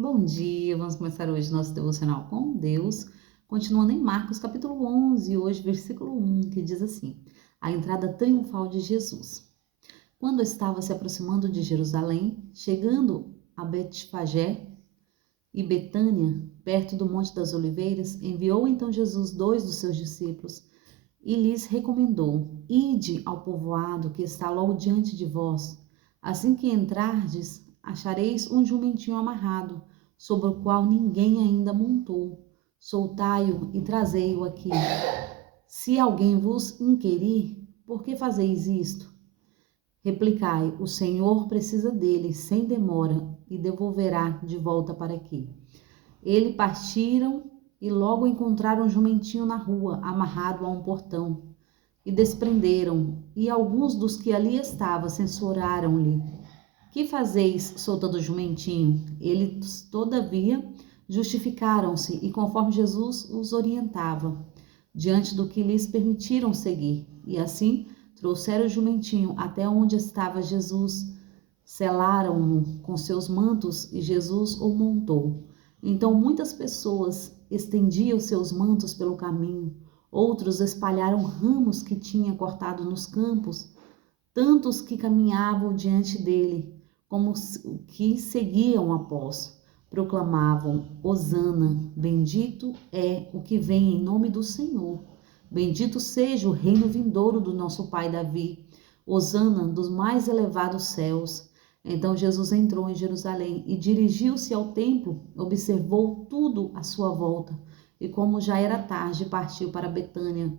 Bom dia, vamos começar hoje nosso devocional com Deus, continuando em Marcos capítulo 11, hoje versículo 1, que diz assim: a entrada triunfal de Jesus. Quando estava se aproximando de Jerusalém, chegando a Betfagé e Betânia, perto do Monte das Oliveiras, enviou então Jesus 2 dos seus discípulos e lhes recomendou: ide ao povoado que está logo diante de vós. Assim que entrardes, achareis um jumentinho amarrado, sobre o qual ninguém ainda montou. Soltai-o e trazei-o aqui. Se alguém vos inquirir, por que fazeis isto? Replicai: o Senhor precisa dele sem demora e devolverá de volta para aqui. Eles partiram e logo encontraram um jumentinho na rua, amarrado a um portão. E desprenderam, e alguns dos que ali estavam censuraram-lhe: que fazeis soltando o jumentinho? Eles, todavia, justificaram-se, e conforme Jesus os orientava, diante do que lhes permitiram seguir. E assim trouxeram o jumentinho até onde estava Jesus, selaram-no com seus mantos, e Jesus o montou. Então muitas pessoas estendiam seus mantos pelo caminho, outros espalharam ramos que tinha cortado nos campos, tantos que caminhavam diante dele, como os que seguiam após, proclamavam: Hosana, bendito é o que vem em nome do Senhor. Bendito seja o reino vindouro do nosso pai Davi. Hosana dos mais elevados céus. Então Jesus entrou em Jerusalém e dirigiu-se ao templo, observou tudo à sua volta, e como já era tarde, partiu para Betânia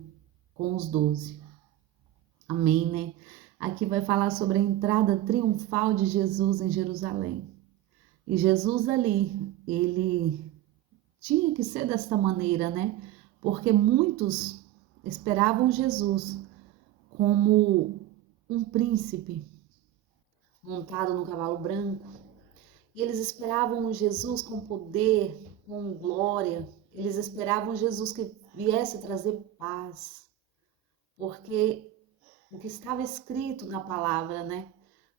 com os 12. Amém, né? Aqui vai falar sobre a entrada triunfal de Jesus em Jerusalém. E Jesus ali, ele tinha que ser desta maneira, né? Porque muitos esperavam Jesus como um príncipe montado no cavalo branco. E eles esperavam Jesus com poder, com glória. Eles esperavam Jesus que viesse trazer paz. Porque o que estava escrito na palavra, né?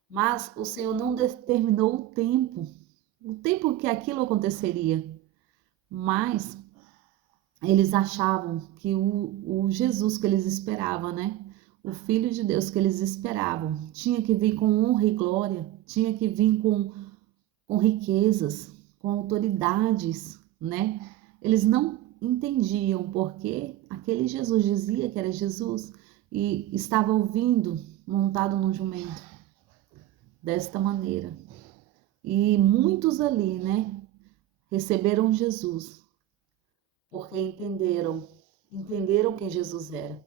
Mas o Senhor não determinou o tempo que aquilo aconteceria. Mas eles achavam que o Jesus que eles esperavam, né? O Filho de Deus que eles esperavam, tinha que vir com honra e glória, tinha que vir com riquezas, com autoridades, né? Eles não entendiam porque aquele Jesus dizia que era Jesus e estava vindo montado num jumento, desta maneira. E muitos ali, né, receberam Jesus, porque entenderam quem Jesus era.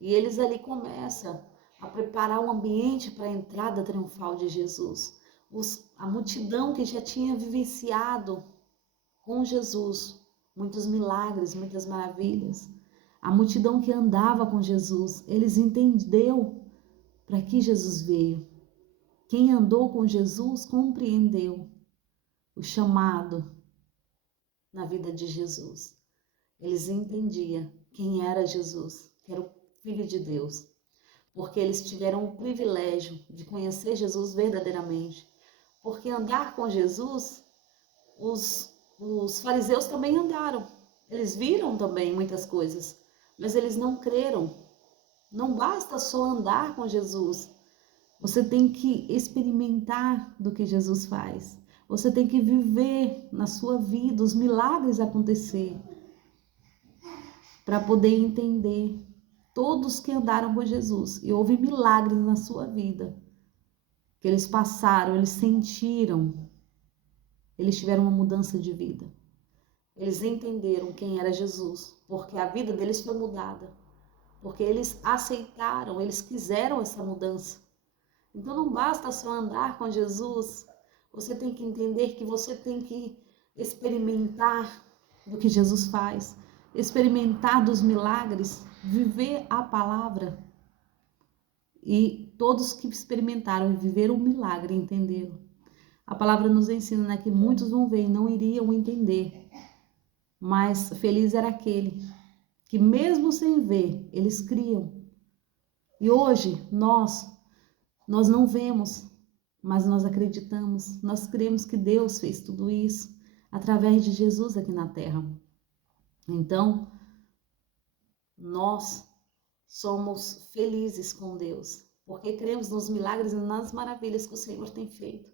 E eles ali começam a preparar o ambiente para a entrada triunfal de Jesus. A multidão que já tinha vivenciado com Jesus muitos milagres, muitas maravilhas. A multidão que andava com Jesus, eles entenderam para que Jesus veio. Quem andou com Jesus compreendeu o chamado na vida de Jesus. Eles entendiam quem era Jesus, que era o Filho de Deus, porque eles tiveram o privilégio de conhecer Jesus verdadeiramente. Porque andar com Jesus, os fariseus também andaram. Eles viram também muitas coisas, mas eles não creram. Não basta só andar com Jesus. Você tem que experimentar do que Jesus faz. Você tem que viver na sua vida os milagres acontecer para poder entender. Todos que andaram com Jesus e houve milagres na sua vida, que eles passaram, eles sentiram, eles tiveram uma mudança de vida. Eles entenderam quem era Jesus, porque a vida deles foi mudada, porque eles aceitaram, eles quiseram essa mudança. Então não basta só andar com Jesus, você tem que entender que você tem que experimentar do que Jesus faz, experimentar dos milagres, viver a palavra. E todos que experimentaram e viveram o milagre entenderam. A palavra nos ensina, né, que muitos vão ver e não iriam entender, mas feliz era aquele que mesmo sem ver, eles criam. E hoje nós não vemos, mas nós acreditamos, nós cremos que Deus fez tudo isso através de Jesus aqui na terra. Então, nós somos felizes com Deus, porque cremos nos milagres e nas maravilhas que o Senhor tem feito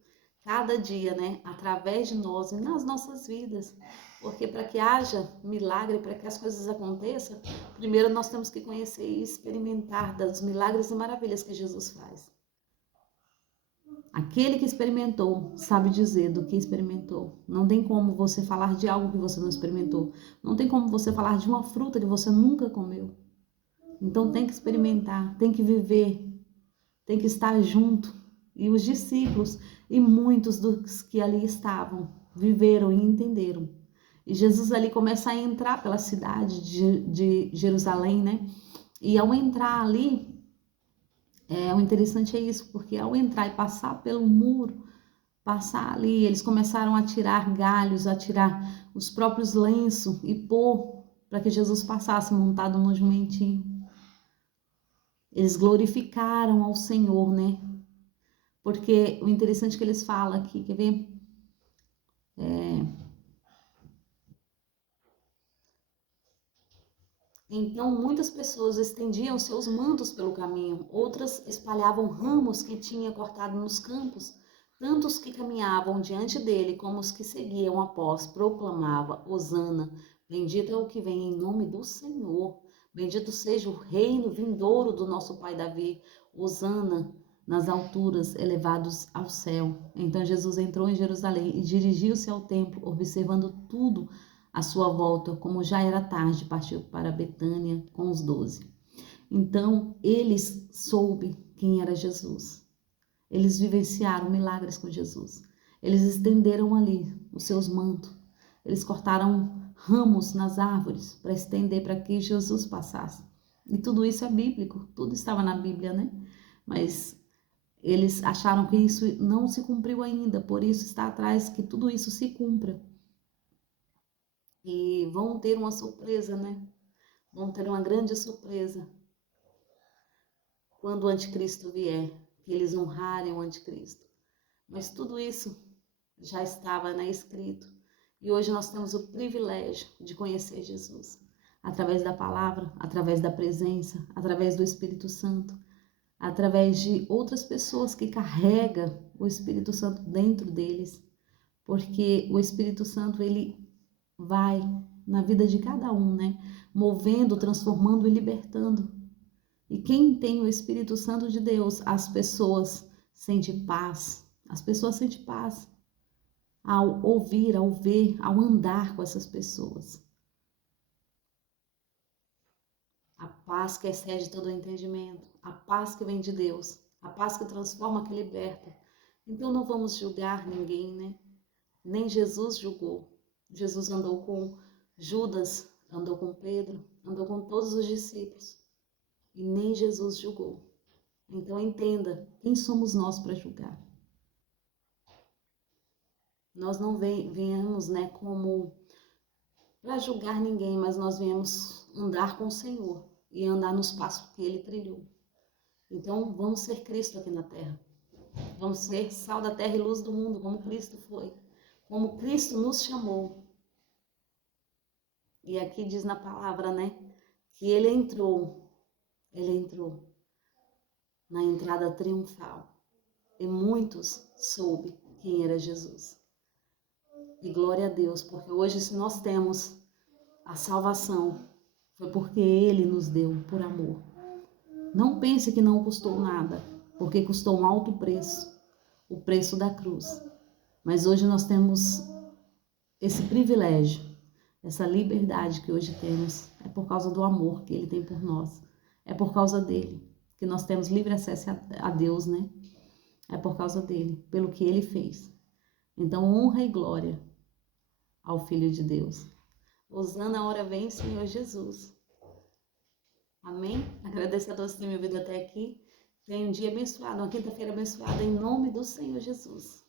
cada dia, né? Através de nós e nas nossas vidas. Porque para que haja milagre, para que as coisas aconteçam, primeiro nós temos que conhecer e experimentar dos milagres e maravilhas que Jesus faz. Aquele que experimentou sabe dizer do que experimentou. Não tem como você falar de algo que você não experimentou. Não tem como você falar de uma fruta que você nunca comeu. Então tem que experimentar, tem que viver, tem que estar junto. E os discípulos e muitos dos que ali estavam viveram e entenderam. E Jesus ali começa a entrar pela cidade de Jerusalém, né? E ao entrar ali, o interessante é isso, porque ao entrar e passar pelo muro, passar ali, eles começaram a tirar galhos, a tirar os próprios lenços e pôr para que Jesus passasse montado no jumentinho. Eles glorificaram ao Senhor, né? Porque o interessante que eles falam aqui, quer ver? Então, muitas pessoas estendiam seus mantos pelo caminho, outras espalhavam ramos que tinha cortado nos campos. Tantos que caminhavam diante dele, como os que seguiam após, proclamava: Hosana, bendito é o que vem em nome do Senhor. Bendito seja o reino vindouro do nosso pai Davi. Hosana nas alturas, elevados ao céu. Então Jesus entrou em Jerusalém e dirigiu-se ao templo, observando tudo à sua volta. Como já era tarde, partiu para Betânia com os 12. Então eles soube quem era Jesus. Eles vivenciaram milagres com Jesus. Eles estenderam ali os seus mantos. Eles cortaram ramos nas árvores para estender para que Jesus passasse. E tudo isso é bíblico, tudo estava na Bíblia, né? Mas eles acharam que isso não se cumpriu ainda, por isso está atrás que tudo isso se cumpra. E vão ter uma surpresa, né? Vão ter uma grande surpresa quando o anticristo vier, que eles honrarem o anticristo. Mas tudo isso já estava, né, escrito. E hoje nós temos o privilégio de conhecer Jesus. Através da palavra, através da presença, através do Espírito Santo, através de outras pessoas que carregam o Espírito Santo dentro deles. Porque o Espírito Santo, ele vai na vida de cada um, né? Movendo, transformando e libertando. E quem tem o Espírito Santo de Deus, as pessoas sentem paz. As pessoas sentem paz ao ouvir, ao ver, ao andar com essas pessoas. A paz que excede todo o entendimento, a paz que vem de Deus, a paz que transforma, que liberta. Então não vamos julgar ninguém, né? Nem Jesus julgou. Jesus andou com Judas, andou com Pedro, andou com todos os discípulos. E nem Jesus julgou. Então entenda, quem somos nós para julgar? Nós não venhamos, né, como para julgar ninguém, mas nós viemos andar com o Senhor e andar nos passos que Ele trilhou. Então vamos ser Cristo aqui na terra. Vamos ser sal da terra e luz do mundo, como Cristo foi. Como Cristo nos chamou. E aqui diz na palavra, né, que Ele entrou na entrada triunfal. E muitos soube quem era Jesus. E glória a Deus, porque hoje se nós temos a salvação, foi porque Ele nos deu por amor. Não pense que não custou nada, porque custou um alto preço, o preço da cruz. Mas hoje nós temos esse privilégio, essa liberdade que hoje temos, é por causa do amor que Ele tem por nós. É por causa dele que nós temos livre acesso a Deus, né? É por causa dele, pelo que Ele fez. Então, honra e glória ao Filho de Deus. Hosana, a hora vem, Senhor Jesus. Amém? Agradeço a todos que têm me ouvido até aqui. Tenha um dia abençoado, uma quinta-feira abençoada, em nome do Senhor Jesus.